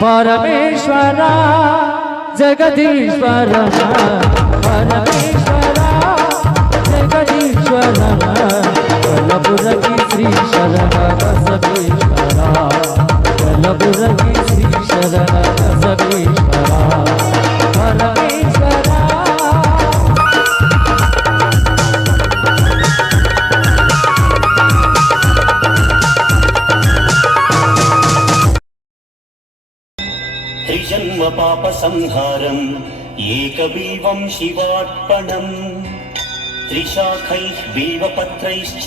ಪರಮೇಶ್ವರ ಜಗದೀಶ್ವರ ಪರಮೇಶ್ವರ ಜಗದೀಶ್ವರ ಕಲಬುರಗಿ ಶ್ರೀ ಶರಣ ಬಸವೇಶ್ವರ ಕಲಬುರಗಿ ಶ್ರೀ ಶರಣ ಬಸವೇಶ್ವರ ಪರಮೇಶ್ವರ त्रिजन्म पाप संहारम् एकबिल्वं शिवार्पणम् त्रिशाखैः बिल्वपत्रैश्च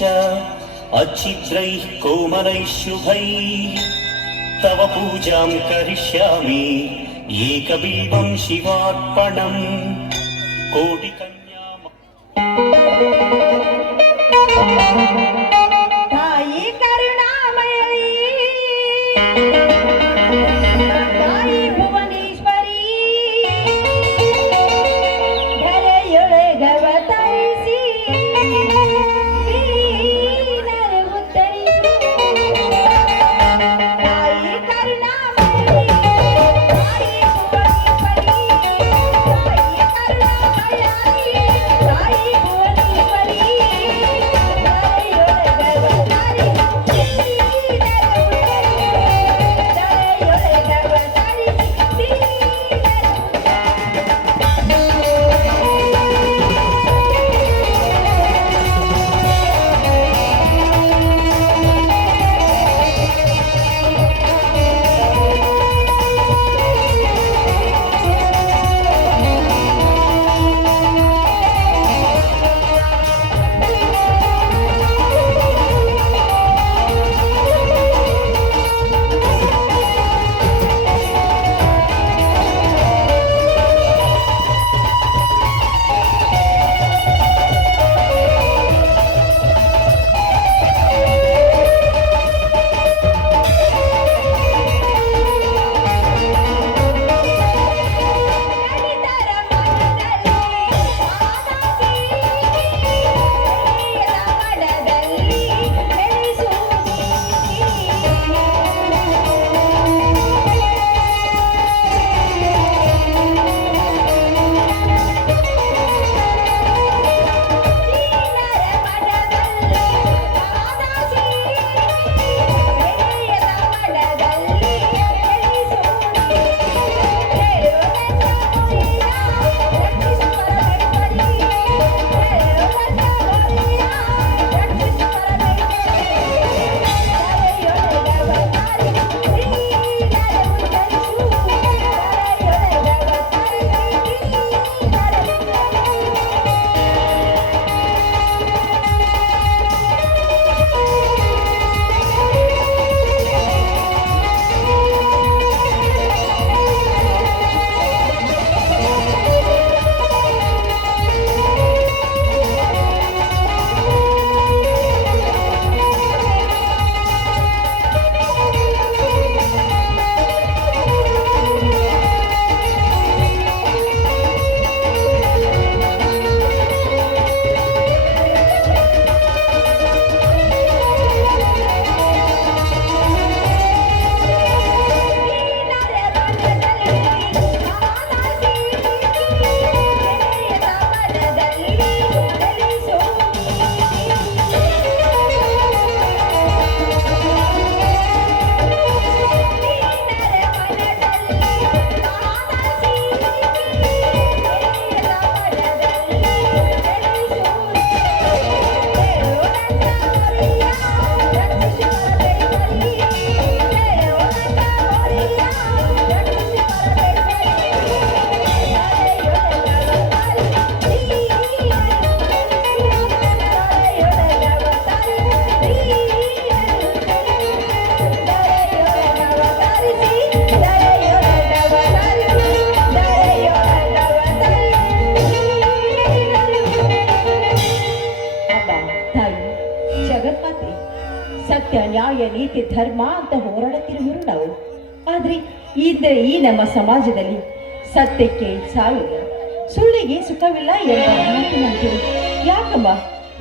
अच्छिद्रैः कोमलैः शुभैः तव पूजां करिष्यामि एकबिल्वं शिवार्पणम् कोटिकन्या ಸತ್ಯ ನ್ಯಾಯ ನೀತಿ ಧರ್ಮ ಅಂತ ಹೋರಾಡುತ್ತಿರುವರು ನಾವು. ಆದ್ರೆ ಈ ನಮ್ಮ ಸಮಾಜದಲ್ಲಿ ಸತ್ಯಕ್ಕೆ ಸಾವಿಲ್ಲ, ಸುಳ್ಳಿಗೆ ಸುಖವಿಲ್ಲ ಎಂಬ ಮಾತು ನಂಬಿರು. ಯಾಕಮ್ಮ,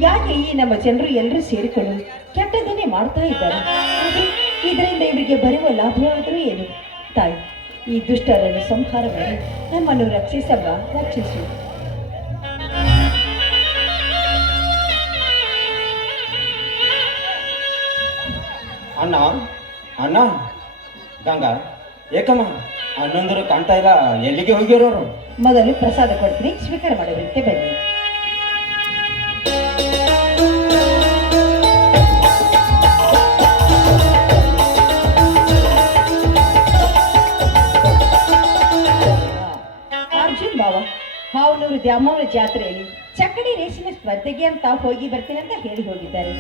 ಯಾಕೆ ಈ ನಮ್ಮ ಜನರು ಎಲ್ಲರೂ ಸೇರಿಕೊಂಡು ಕೆಟ್ಟದನ್ನೇ ಮಾಡ್ತಾ ಇದ್ದಾರೆ? ಇದರಿಂದ ಇವರಿಗೆ ಬರುವ ಲಾಭವಾದರೂ ಏನು? ತಾಯಿ, ಈ ದುಷ್ಟರನ್ನು ಸಂಹಾರ ಮಾಡಿ ನಮ್ಮನ್ನು ರಕ್ಷಿಸಮ್ಮ, ರಕ್ಷಿಸು. ಅಣ್ಣ ಅಣ್ಣ ಗಂಗಾ ಏಕಮ್ಮ ಅಣ್ಣಂದರು ಕಾಣ್ತಾ ಇಲ್ಲ, ಎಲ್ಲಿಗೆ ಹೋಗಿರೋರು? ಮೊದಲು ಪ್ರಸಾದ ಕೊಡ್ತೀನಿ, ಸ್ವೀಕಾರ ಮಾಡೋದಂತೆ ಬನ್ನಿ. ಅರ್ಜುನ್ ಬಾವ, ಹಾವನೂರು ದ್ಯಾಮವ್ವನ ಜಾತ್ರೆಯಲ್ಲಿ ಚಕ್ಕಡಿ ರೇಸಿನ ಸ್ಪರ್ಧೆಗೆ ಅಂತ ಹೋಗಿ ಬರ್ತೀನಿ ಅಂತ ಹೇಳಿ ಹೋಗಿದ್ದಾರೆ.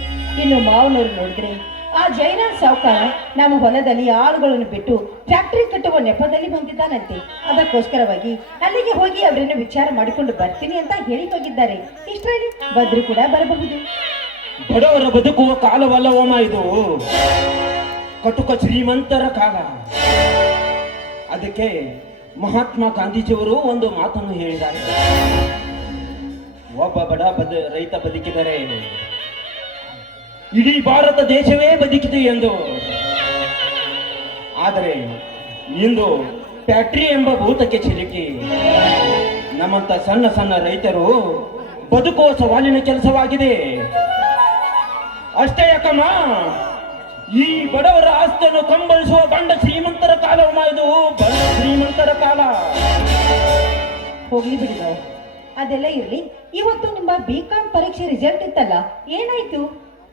ಇನ್ನು ಮಾವನವರು ನೋಡಿದ್ರೆ ಆ ಜೈನಾಥ್ ಸಾವುಕಾರ ನಮ್ಮ ಹೊಲದಲ್ಲಿ ಆಳುಗಳನ್ನು ಬಿಟ್ಟು ಫ್ಯಾಕ್ಟರಿ ಕಟ್ಟುವ ನೆಪದಲ್ಲಿ ಬಂದಿದ್ದಾನಂತೆ. ಅದಕ್ಕೋಸ್ಕರವಾಗಿ ಅಲ್ಲಿಗೆ ಹೋಗಿ ಅವರನ್ನು ವಿಚಾರ ಮಾಡಿಕೊಂಡು ಬರ್ತೀನಿ ಅಂತ ಹೇಳಿ ಹೋಗಿದ್ದಾರೆ. ಇಷ್ಟರಲ್ಲಿ ಬದ್ರು ಕೂಡ ಬರಬಹುದು. ಬಡವರ ಬದುಕುವ ಕಾಲವಲ್ಲವಮ್ಮ ಇದು, ಕಟುಕ ಶ್ರೀಮಂತರ ಕಾಲ. ಅದಕ್ಕೆ ಮಹಾತ್ಮ ಗಾಂಧೀಜಿಯವರು ಒಂದು ಮಾತನ್ನು ಹೇಳಿದ್ದಾರೆ, ಒಬ್ಬ ರೈತ ಬದುಕಿದರೆ ಇಡೀ ಭಾರತ ದೇಶವೇ ಬದುಕಿತು ಎಂದು. ಆದರೆ ಇಂದು ಫ್ಯಾಕ್ಟರಿ ಎಂಬ ಭೂತಕ್ಕೆ ಸಿಲುಕಿ ನಮ್ಮಂತ ಸಣ್ಣ ಸಣ್ಣ ರೈತರು ಬದುಕುವ ಸವಾಲಿನ ಕೆಲಸವಾಗಿದೆ. ಅಷ್ಟೇ ಯಾಕಮ್ಮ, ಈ ಬಡವರ ಆಸ್ತಿಯನ್ನು ಕಂಬಳಿಸುವ ಬಂಡ ಶ್ರೀಮಂತರ ಕಾಲವಮ್ಮ ಇದು, ಬಂಡ ಶ್ರೀಮಂತರ ಕಾಲ. ಹೋಗ್ಲಿ ಬಿಡಿ ನಾವು, ಅದೆಲ್ಲ ಇರ್ಲಿ. ಇವತ್ತು ನಿಮ್ಮ BCom ಪರೀಕ್ಷೆ ರಿಸಲ್ಟ್ ಇತ್ತಲ್ಲ, ಏನಾಯ್ತು?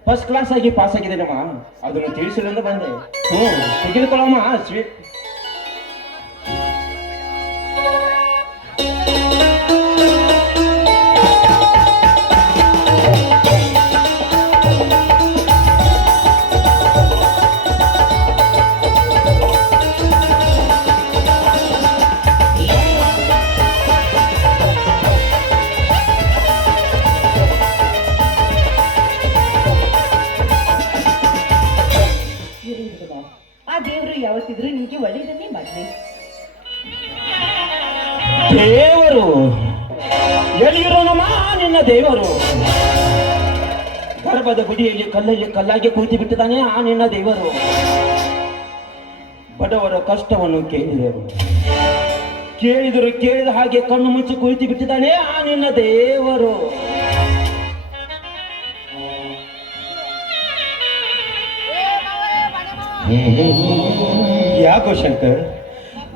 ಫಸ್ಟ್ ಕ್ಲಾಸ್ ಆಗಿ ಪಾಸ್ ಆಗಿದ್ದೇನಮ್ಮ, ಅದನ್ನು ತಿಳಿಸಲೆಂದು ಬಂದೆ. ತೆಗೆದುಕೊಳ್ಳಮ್ಮ ಸ್ವೀಟ್. ಆ ದೇವರು ಯಾವತ್ತಿದ್ರು ನಿಮಗೆ ಒಳ್ಳೆಯದನ್ನೇ ಮಾಡಲಿ. ದೇವರು ಎಲ್ಲಿರೋನಮ್ಮ ನಿನ್ನ ದೇವರು? ಗರ್ಭದ ಗುಡಿಯಲ್ಲಿ ಕಲ್ಲಾಗಿ ಕೂತಿ ಬಿಟ್ಟಿದ್ದಾನೆ ಆ ನಿನ್ನ ದೇವರು. ಬಡವರ ಕಷ್ಟವನ್ನು ಕೇಳಿದರು ಕೇಳಿದ ಹಾಗೆ ಕಣ್ಣು ಮುಚ್ಚಿ ಕುಳಿತು ಬಿಟ್ಟಿದ್ದಾನೆ ಆ ನಿನ್ನ ದೇವರು. ಯಾಕೋ ಶಂಕರ್,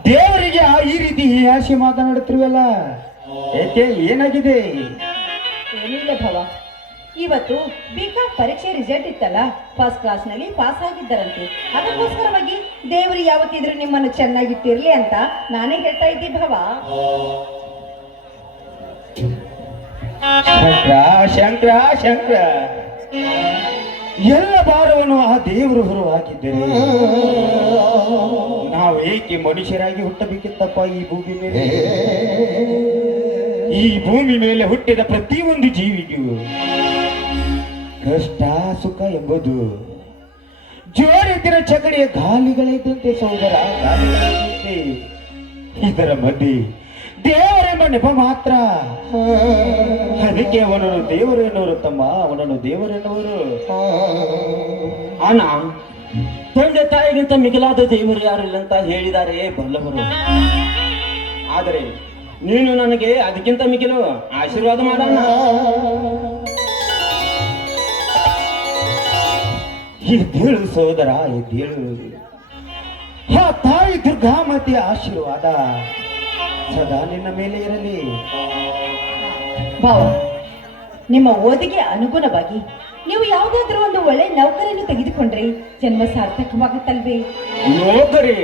ದೇವರಿಗೆ ಈ ರೀತಿ ಆಸೆ ಮಾತನಾಡುತ್ತಿರುವಲ್ಲ, ಏಕೆ ಏನಾಗಿದೆ? ಏನಿಲ್ಲ ಭವ, ಇವತ್ತು BCom ಪರೀಕ್ಷೆ ರಿಸಲ್ಟ್ ಇತ್ತಲ್ಲ, ಫಸ್ಟ್ ಕ್ಲಾಸ್ ನಲ್ಲಿ ಪಾಸ್ ಆಗಿದ್ದಾರಂತೆ. ಅದಕ್ಕೋಸ್ಕರವಾಗಿ ದೇವರು ಯಾವತ್ತಿದ್ರು ನಿಮ್ಮನ್ನು ಚೆನ್ನಾಗಿಟ್ಟಿರ್ಲಿ ಅಂತ ನಾನೇ ಹೇಳ್ತಾ ಇದ್ದೆ ಭವ. ಶಂಕರ ಶಂಕರ, ಎಲ್ಲ ಭಾರವನ್ನು ಆ ದೇವರು ಹೊರ ಹಾಕಿದ್ದರೆ ನಾವು ಏಕೆ ಮನುಷ್ಯರಾಗಿ ಹುಟ್ಟಬೇಕಿತ್ತಪ್ಪ ಈ ಭೂಮಿ ಮೇಲೆ? ಈ ಭೂಮಿ ಮೇಲೆ ಹುಟ್ಟಿದ ಪ್ರತಿಯೊಂದು ಜೀವಿಗೂ ಕಷ್ಟ ಸುಖ ಎಂಬುದು ಜೋಡಿತಿರ ಚಕಡಿಯ ಗಾಲಿಗಳಿದ್ದಂತೆ ಸಹೋದರ, ಗಾಲಿಗಳಿದ್ದಂತೆ. ಇದರ ಮಧ್ಯೆ ದೇವರೆಂಬ ನೆಪ ಮಾತ್ರ. ಅದಕ್ಕೆ ಅವನನ್ನು ದೇವರು ಎನ್ನುವರು ತಮ್ಮ, ಅವನನ್ನು ದೇವರು ಎನ್ನುವರು. ಅಣ್ಣ, ತಂದೆ ತಾಯಿಗಿಂತ ಮಿಗಿಲಾದ ದೇವರು ಯಾರಿಲ್ಲ ಅಂತ ಹೇಳಿದ್ದಾರೆ ಬಲ್ಲವರು. ಆದರೆ ನೀನು ನನಗೆ ಅದಕ್ಕಿಂತ ಮಿಗಿಲು ಆಶೀರ್ವಾದ ಮಾಡೋಣ. ಎದ್ದೇಳು ಸಹೋದರ, ಎದ್ದೇಳು. ಆ ತಾಯಿ ದುರ್ಗಾಮತಿಯ ಆಶೀರ್ವಾದ ಸದಾ ನಿನ್ನ ಮೇಲೆ ಇರಲಿ. ಭಾವ, ನಿಮ್ಮ ಓದಿಗೆ ಅನುಗುಣವಾಗಿ ನೀವು ಯಾವುದಾದ್ರೂ ಒಂದು ಒಳ್ಳೆ ನೌಕರಿಯನ್ನು ತೆಗೆದುಕೊಂಡ್ರೆ ಜನ್ಮ ಸಾರ್ಥಕವಾಗುತ್ತಲ್ವೇ? ನೌಕರಿ?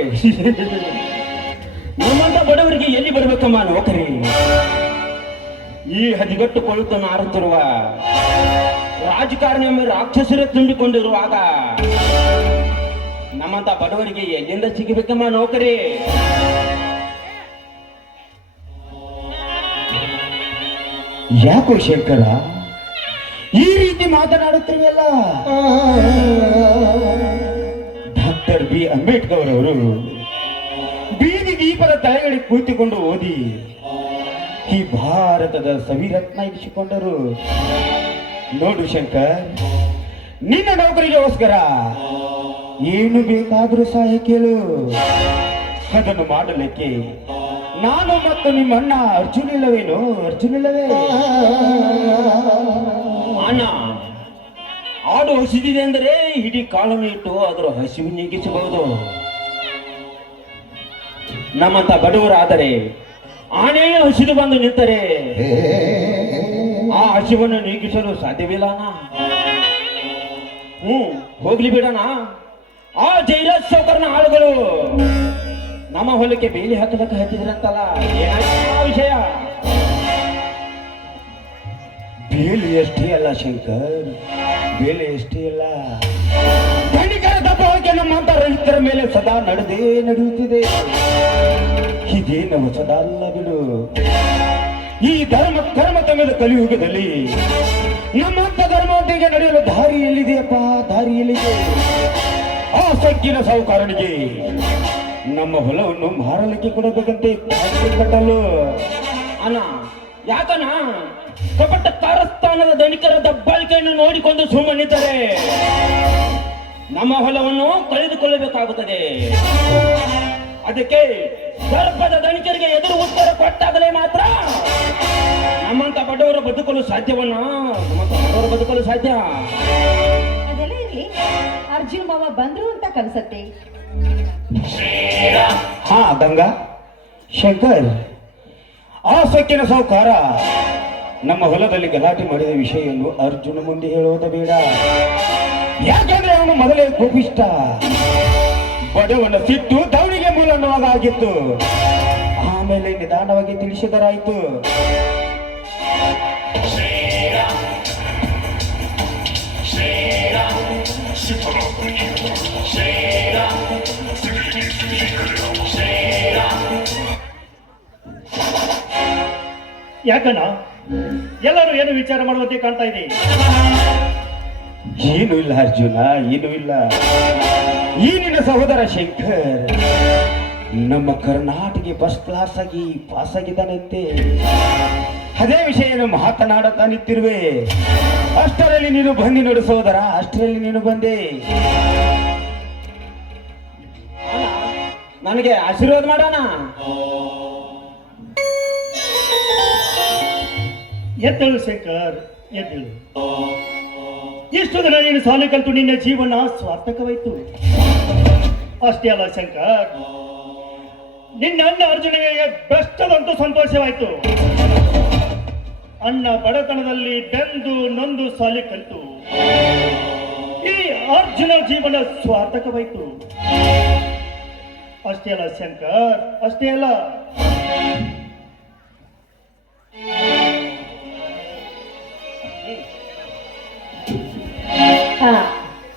ನಮ್ಮಂತ ಬಡವರಿಗೆ ಎಲ್ಲಿ ಬರ್ಬೇಕಮ್ಮ ನೌಕರಿ? ಈ ಹದಿಗಟ್ಟು ಕೊಳುತು ನಾರುತ್ತಿರುವ ರಾಜಕಾರಣಿ ರಾಕ್ಷಸರೇ ತುಂಬಿಕೊಂಡಿರುವಾಗ ನಮ್ಮಂತ ಬಡವರಿಗೆ ಎಲ್ಲಿಂದ ಸಿಗಬೇಕಮ್ಮ ನೌಕರಿ? ಯಾಕೋ ಶಂಕರ ಈ ರೀತಿ ಮಾತನಾಡುತ್ತಿರುವಲ್ಲ? ಡಾಕ್ಟರ್ ಅಂಬೇಡ್ಕರ್ ಅವರು ಬೀದಿ ದೀಪದ ತಲೆಗಡೆ ಕೂತಿಕೊಂಡು ಓದಿ ಈ ಭಾರತದ ಸವಿರತ್ನ ಇರಿಸಿಕೊಂಡರು. ನೋಡು ಶಂಕರ್, ನಿನ್ನ ನೌಕರಿಗೋಸ್ಕರ ಏನು ಬೇಕಾದರೂ ಸಹಾಯ ಕೇಳು. ಅದನ್ನು ಮಾಡಲಿಕ್ಕೆ ನಾನು ಮತ್ತು ನಿಮ್ಮ ಅಣ್ಣ ಅರ್ಜುನ್ ಇಲ್ಲವೇನು? ಅರ್ಜುನ್ ಇಲ್ಲವೇ? ಅಣ್ಣ, ಆಡು ಹಸಿದಿದೆ ಅಂದರೆ ಇಡೀ ಕಾಲನ್ನು ಇಟ್ಟು ಅದರ ಹಸಿವು ನೀಗಿಸಬಹುದು. ನಮ್ಮಂತ ಬಡವರಾದರೆ ಆನೆ ಹಸಿದು ಬಂದು ನಿಂತರೆ ಆ ಹಸಿವನ್ನು ನೀಗಿಸಲು ಸಾಧ್ಯವಿಲ್ಲ ಅಣ್ಣ. ಹೋಗ್ಲಿ ಬಿಡಣ. ಆ ಜೈರಾಜ್ ಸೌಕರ್ನ ಆಳುಗಳು ನಮ್ಮ ಹೊಲಕ್ಕೆ ಬೇಲಿ ಹಾಕಲಕ್ಕೆ ಹತ್ತಿದ್ರಂತಲ್ಲ, ಏನಾಯ್ತು ಆ ವಿಷಯ? ಬೇಲಿ ಅಷ್ಟೇ ಅಲ್ಲ ಶಂಕರ್, ಬೇಲಿ ಅಷ್ಟೇ ಅಲ್ಲ, ಧನಿಕರ ದಬ್ಬಾಳಿಕೆ ನಮ್ಮಂತ ರೈತರ ಮೇಲೆ ಸದಾ ನಡೆಯುತ್ತಿದೆ. ಇದೇನು ಹೊಸದ ಅಲ್ಲ ಬಿಡು. ಈ ಧರ್ಮ ಕರ್ಮ ತಮ್ಮದ ಕಲಿಯುಗದಲ್ಲಿ ನಮ್ಮಂತ ಧರ್ಮದೊಂದಿಗೆ ನಡೆಯಲು ದಾರಿ ಎಲ್ಲಿದೆಯಪ್ಪ? ದಾರಿ ಎಲ್ಲಿದೆ? ಆ ಸಕ್ಕಿನ ಸಾಹುಕಾರನಿಗೆ ನಮ್ಮ ಹೊಲವನ್ನು ಮಾರಲಿಕ್ಕೆ ಕೊಡಬೇಕಂತೆ ಕಟ್ಟಲು. ಅಣ್ಣ, ಯಾಕಣ್ಣ ಕಪಟ ಕಾರಸ್ಥಾನದ ಧನಿಕರ ದಬ್ಬಾಳಿಕೆಯನ್ನು ನೋಡಿಕೊಂಡು ಸುಮ್ಮನಿದ್ದರೆ ನಮ್ಮ ಹೊಲವನ್ನು ಕಳೆದುಕೊಳ್ಳಬೇಕಾಗುತ್ತದೆ. ಅದಕ್ಕೆ ಸರ್ಪದ ಧನಿಕರಿಗೆ ಎದುರು ಉತ್ತರ ಕೊಟ್ಟಾಗಲೇ ಮಾತ್ರ ನಮ್ಮಂತ ಬಡವರು ಬದುಕಲು ಸಾಧ್ಯವನ್ನ. ನಮ್ಮಂತ ಬಡವರು ಬದುಕಲು ಸಾಧ್ಯ. ಅದೆಲ್ಲ ಇರ್ಲಿ, ಅರ್ಜುನ್ ಮಾವ ಬಂದ್ರು ಅಂತ ಕನ್ಸತ್ತೆ. ಹಾ ಗಂಗಾ, ಶಂಕರ್, ಆ ಸಕ್ಕಿನ ಸಾಹುಕಾರ ನಮ್ಮ ಹೊಲದಲ್ಲಿ ಗಲಾಟೆ ಮಾಡಿದ ವಿಷಯವನ್ನು ಅರ್ಜುನ ಮುಂದೆ ಹೇಳುವುದು ಬೇಡ. ಯಾಕೆಂದ್ರೆ ಅವನು ಮೊದಲೇ ಕೋಪಿಷ್ಟ, ಬಡವನ ಸಿಟ್ಟು ದವನಿಗೆ ಮೂಲವಾದ ಆಗಿತ್ತು. ಆಮೇಲೆ ನಿಧಾನವಾಗಿ ತಿಳಿಸಿದರಾಯಿತು. ಯಾಕಣ್ಣ ಎಲ್ಲರೂ ಏನು ವಿಚಾರ ಮಾಡುವಂತೆ ಕಾಣ್ತಾ ಇದೆ? ಏನು ಇಲ್ಲ ಅರ್ಜುನ, ಏನು ಇಲ್ಲ. ಈ ನಿನ್ನ ಸಹೋದರ ಶಂಕರ್ ನಮ್ಮ ಕರ್ನಾಟಕ ಫಸ್ಟ್ ಕ್ಲಾಸ್ ಆಗಿ ಪಾಸ್ ಆಗಿದ್ದಾನಂತೆ. ಅದೇ ವಿಷಯ ಮಾತನಾಡುತ್ತಾ ನಿಂತಿರುವೆ. ಅಷ್ಟರಲ್ಲಿ ನೀನು ಬಂದಿ ನೋಡು ಸಹೋದರ, ಅಷ್ಟರಲ್ಲಿ ನೀನು ಬಂದೆ. ನನಗೆ ಆಶೀರ್ವಾದ ಮಾಡೋಣ. ಎದ್ದೇಳು ಶಂಕರ್, ಎದ್ದೇಳು. ಇಷ್ಟು ದಿನ ನೀನು ಸಾಲಿ ಕಲಿತು ನಿನ್ನ ಜೀವನ ಸಾರ್ಥಕವಾಯಿತು. ಅಷ್ಟೇ ಅಲ್ಲ ಶಂಕರ್, ನಿನ್ನ ಅಣ್ಣ ಅರ್ಜುನಿಗೆ ಬೆಷ್ಟದಂತೂ ಸಂತೋಷವಾಯಿತು. ಅಣ್ಣ ಬಡತನದಲ್ಲಿ ಬೆಂದು ನೊಂದು ಸಾಲಿ ಕಲಿತು ಈ ಅರ್ಜುನ ಜೀವನ ಸಾರ್ಥಕವಾಯಿತು. ಅಷ್ಟೇ ಅಲ್ಲ ಶಂಕರ್, ಅಷ್ಟೇ ಅಲ್ಲ,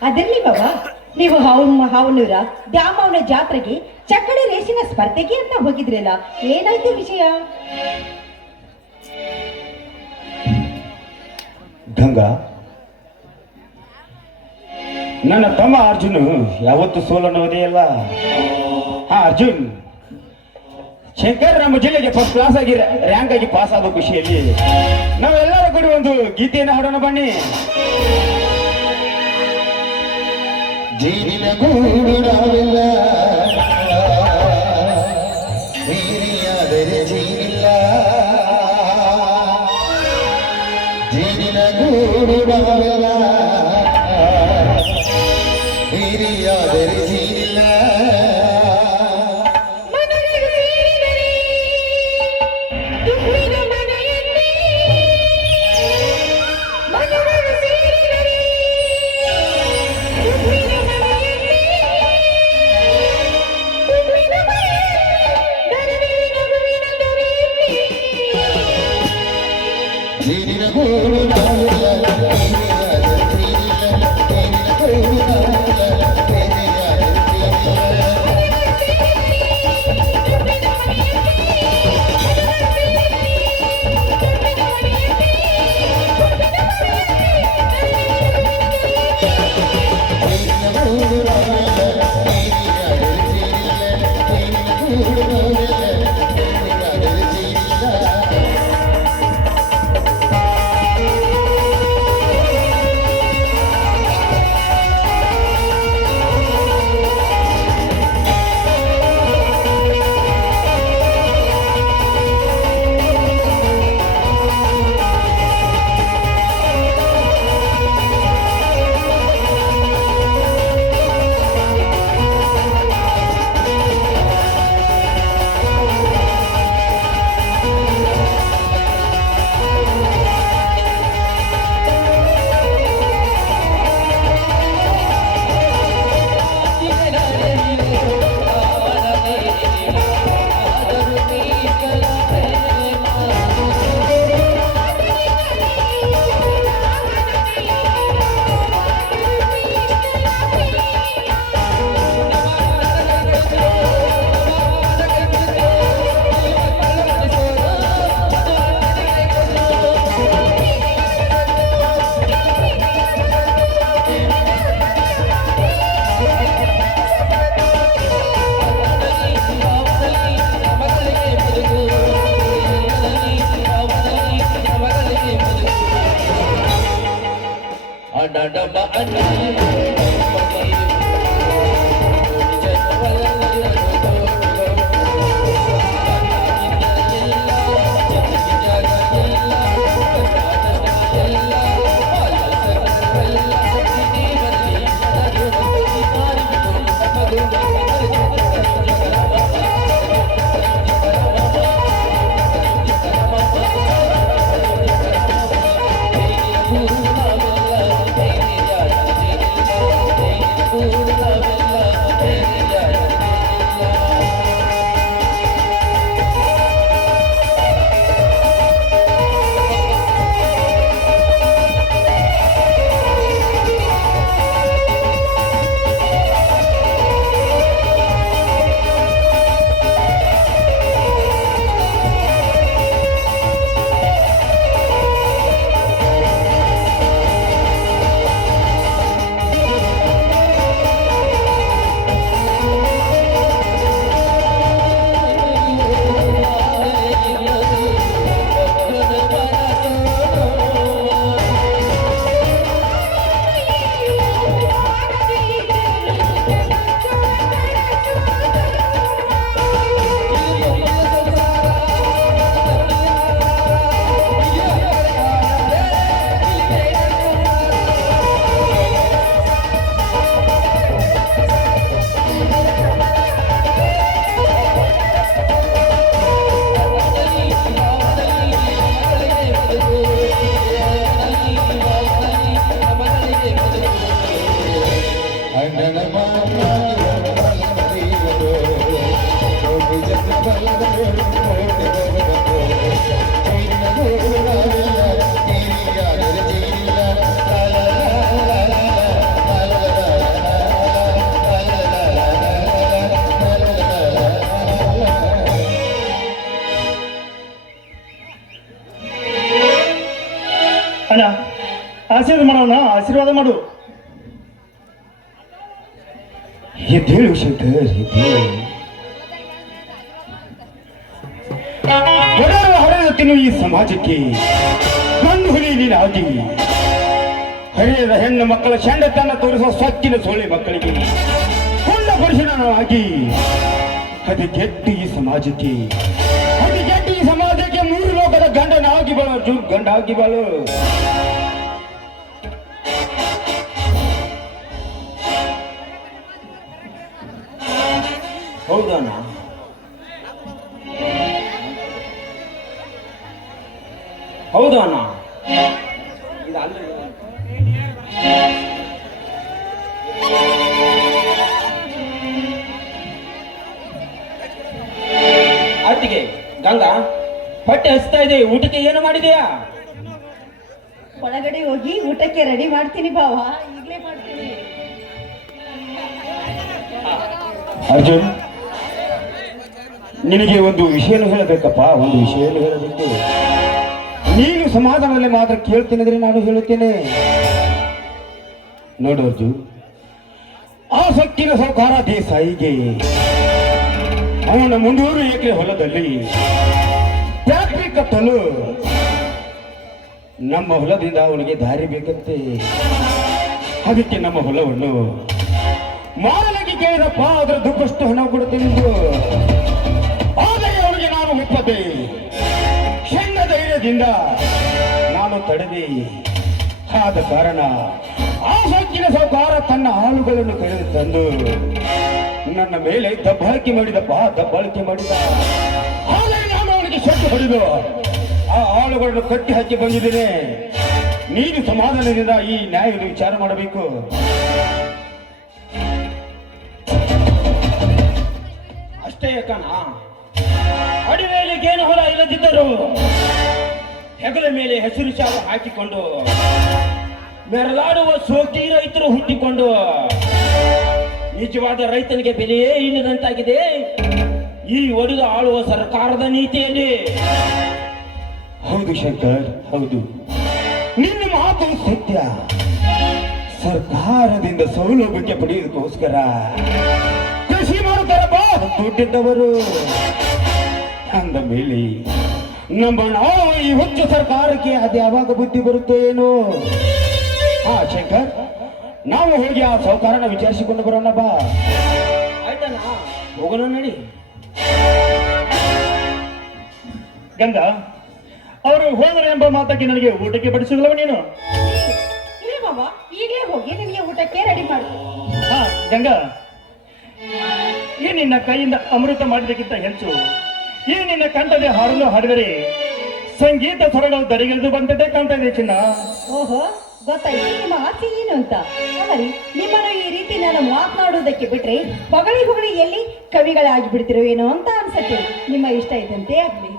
ಅದರಲ್ಲಿ ಬಾಬಾ, ನೀವು ಹಾವನೂರ ದ್ಯಾಮವ್ವನ ಜಾತ್ರೆಗೆ ಚಕ್ಕಡಿ ರೇಸಿನ ಸ್ಪರ್ಧೆಗೆ ಅಂತ ಹೋಗಿದ್ರಲ್ಲ, ಏನಾಯ್ತು ವಿಷಯ? ಗಂಗಾ, ನನ್ನ ತಮ್ಮ ಅರ್ಜುನ್ ಯಾವತ್ತು ಸೋಲನ್ನೋದೇ ಅಲ್ಲ. ಹಾ ಅರ್ಜುನ್, ಶಂಕರ್ ನಮ್ಮ ಜಿಲ್ಲೆಗೆ ಫಸ್ಟ್ ಕ್ಲಾಸ್ ಆಗಿ ರ್ಯಾಂಕ್ ಆಗಿ ಪಾಸ್ ಆದ ಖುಷಿಯಲ್ಲಿ ನಾವೆಲ್ಲರೂ ಕೂಡಿ ಒಂದು ಗೀತೆಯನ್ನು ಹಾಡೋಣ ಬನ್ನಿ. ಜೀವಿನ ಗೂಡು ನಾವಿಲ್ಲ, ನೀರಿಯಾದರೆ ಜೀವಿಲ್ಲ. ಜೀವಿನ ಗೂಡು ನಾವಿಲ್ಲ, ನೀರಿಯಾದರೆ ಜೀವಿಲ್ಲ. ಜೀವಿನ ಗೂಡು ನಾವಿಲ್ಲ, ನೀರಿಯಾದರೆ ಆಶೀರ್ವಾದ ಮಾಡೋಣ, ಆಶೀರ್ವಾದ ಮಾಡು. ಎದ್ದೇಳು ಶಂಕರ್, ಎದ್ದೇಳು. ಹರಿದ ತಿನ್ನು ಈ ಸಮಾಜಕ್ಕೆ ಕಣ್ಣು ಹುಳಿ ನೀನಾಗಿ ಹರಿಯದ ಹೆಣ್ಣು ಮಕ್ಕಳ ಚಂಡತನ ತೋರಿಸುವ ಸೊಕ್ಕಿನ ಸೋಳೆ ಮಕ್ಕಳಿಗೆ ಕೊಂಡ ಪರಿಶೀಲನವಾಗಿ ಹದಿಗೆಟ್ಟು ಈ ಸಮಾಜಕ್ಕೆ, ಹದಿಗೆಟ್ಟು ಈ ಸಮಾಜಕ್ಕೆ ಮೂರು ಲೋಕದ ಗಂಡನಾಗಿ ಬಾಳು ಅರ್ಜುನ್, ಗಂಡಾಗಿ ಬಾಳು. ಹೌದಾನ? ಹೌದಾನ? ಇದು ಅಲ್ಲ. ಅತ್ತಿಗೆ ಗಂಗಾ, ಹೊಟ್ಟೆ ಹಸ್ತಾ ಇದೆ, ಊಟಕ್ಕೆ ಏನು ಮಾಡಿದೆಯಾ? ಒಳಗಡೆ ಹೋಗಿ ಊಟಕ್ಕೆ ರೆಡಿ ಮಾಡ್ತೀನಿ ಬಾವ, ಈಗಲೇ ಮಾಡ್ತೀನಿ. ಅರ್ಜುನ್, ನಿನಗೆ ಒಂದು ವಿಷಯನು ಹೇಳಬೇಕಪ್ಪ, ಒಂದು ವಿಷಯನು ಹೇಳಬೇಕು. ನೀನು ಸಮಾಧಾನದಲ್ಲಿ ಮಾತ್ರ ಕೇಳ್ತೇನೆಂದ್ರೆ ನಾನು ಹೇಳುತ್ತೇನೆ. ನೋಡು ಅರ್ಜುನ್, ಆ ಸೊಕ್ಕಿನ ಸೌಕಾರ ದೇಸಾಯಿಗೆ ಅವನ 300 ಎಕರೆ ಹೊಲದಲ್ಲಿ ಫ್ಯಾಕ್ಟ್ರಿ ಕಟ್ಟಲು ನಮ್ಮ ಹೊಲದಿಂದ ಅವನಿಗೆ ದಾರಿ ಬೇಕಂತೆ. ಅದಕ್ಕೆ ನಮ್ಮ ಹೊಲವನ್ನು ಮಾರಲಿಕ್ಕೆ ಕೇಳಿದಪ್ಪ, ಅದರ ದುಪ್ಪಷ್ಟು ಹಣ ಕೊಡುತ್ತೇನೆ ಎಂದು. ಆದರೆ ಅವನಿಗೆ ನಾನು ಒಪ್ಪದೆ ಸಣ್ಣ ಧೈರ್ಯದಿಂದ ನಾನು ತಡೆದೆ. ಆದ ಕಾರಣ ಆ ಸೊಕ್ಕಿನ ಸೌಕಾರ ತನ್ನ ಆಳುಗಳನ್ನು ಕರೆದು ತಂದು ನನ್ನ ಮೇಲೆ ದಬ್ಬಾಳಿಕೆ ಮಾಡಿದಪ್ಪ, ದಬ್ಬಾಳಿಕೆ ಮಾಡಿದ. ಆದರೆ ನಾನು ಅವನಿಗೆ ಶೆಟ್ಟು ಹೊಡೆದು ಆ ಆಳುಗಳನ್ನು ಕಟ್ಟಿ ಹಾಕಿ ಬಂದಿದ್ದೇನೆ. ನೀನು ಸಮಾಧಾನದಿಂದ ಈ ನ್ಯಾಯದ ವಿಚಾರ ಮಾಡಬೇಕು. ಅಷ್ಟೇ ಕಣ, ಅಡಿವೆಯಲ್ಲಿ ಗೇನು ಹೊಲ ಇಲ್ಲದಿದ್ದರು ಹೆಗಲ ಮೇಲೆ ಹೆಸರು ಶಾಲು ಹಾಕಿಕೊಂಡು ಮೆರಲಾಡುವ ಸೋಕಿ ರೈತರು ಹುಟ್ಟಿಕೊಂಡು ನಿಜವಾದ ರೈತನಿಗೆ ಬೆಲೆಯೇ ಇಲ್ಲದಂತಾಗಿದೆ ಈ ಒಡೆದು ಆಳುವ ಸರ್ಕಾರದ ನೀತಿಯಲ್ಲಿ. ಹೌದು ಶಂಕರ್, ಹೌದು, ನಿನ್ನ ಮಾತು ಸತ್ಯ. ಸರ್ಕಾರದಿಂದ ಸೌಲಭ್ಯಕ್ಕೆ ಪಡೆಯುವುದಕ್ಕೋಸ್ಕರ ಕೃಷಿ ಮಾಡುತ್ತಾರಪ್ಪ ದುಡ್ಡಿದ್ದವರು. ಅಂದ ಮೇಲೆ ನಾವು ಈ ಹುಚ್ಚ ಸರ್ಕಾರಕ್ಕೆ ಅದು ಯಾವಾಗ ಬುದ್ಧಿ ಬರುತ್ತೆ ಏನೋ. ಹಾ ಶಂಕರ್, ನಾವು ಹೋಗಿ ಆ ಸೌಕಾರನ ವಿಚಾರಿಸಿಕೊಂಡು ಬರೋಣ ಬಾ. ಆಯ್ತಾನ, ಹೋಗೋಣ ನಡಿ. ಗಂಗಾ, ಅವರು ಹೋದರೆ ಎಂಬ ಮಾತಾಗಿ ನನಗೆ ಊಟಕ್ಕೆ ಬಡಿಸಿದಲ್ಲವ ನೀನು? ಇಲ್ಲ ಬಾವ, ಈಗಲೇ ಹೋಗಿ ನಿಮಗೆ ಊಟಕ್ಕೆ ರೆಡಿ ಮಾಡ್ತೀನಿ. ಹಾ ಗಂಗಾ, ಈ ನಿನ್ನ ಕೈಯಿಂದ ಅಮೃತ ಮಾಡಿದಕ್ಕಿಂತ ಹೆಚ್ಚು ಈ ನಿನ್ನ ಕಂಠದ ಹಾಡಲು ಹಾಡಿದರೆ ಸಂಗೀತ ಸ್ವರಗಳು ದರಿಗಿಳಿದು ಬಂದದ್ದೇ ಕಾಣ್ತಾ ಇದೆ ಚಿನ್ನ. ಓಹೋ, ಗೊತ್ತಾಯ್ತು ನಿಮ್ಮ ಆಸೆ ಏನು ಅಂತ. ಅವರಿ ನಿಮ್ಮನ್ನು ಈ ರೀತಿ ನಾನು ಮಾತನಾಡುವುದಕ್ಕೆ ಬಿಟ್ರೆ ಹೊಗಳಿ ಎಲ್ಲಿ ಕವಿಗಳಾಗಿ ಬಿಡ್ತಿರೋ ಏನೋ ಅಂತ ಅನ್ಸತ್ತೆ. ನಿಮ್ಮ ಇಷ್ಟ ಇದ್ದಂತೆ ಆಗ್ಲಿ.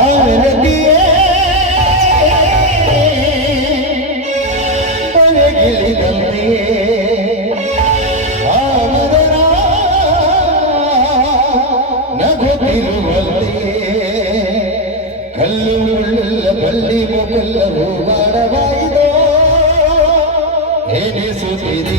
ಆರತಿಯೇ ಮನೆಗಿಳಿದಂತೆ ಆಮರಣ ನಗುತ್ತಿರುವಂತೆ ಕಲ್ಲು ಮುಳ್ಳುಳ್ಳ ಬಳ್ಳಿ ಮುಗಲ್ಲವೂ ಮಾಡಬಾರದೋ ಎನಿಸುತ್ತಿದೆ.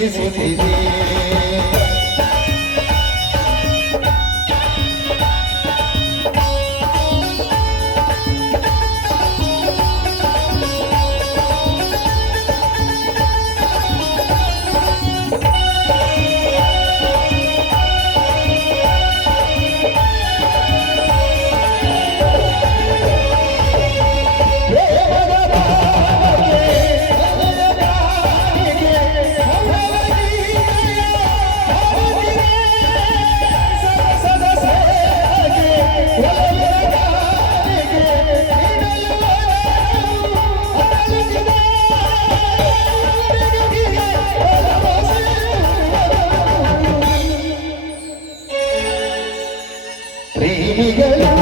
ಪ್ರೀತಿಸುತ್ತಿದೆ ಪ್ರೇಮಿಗಳು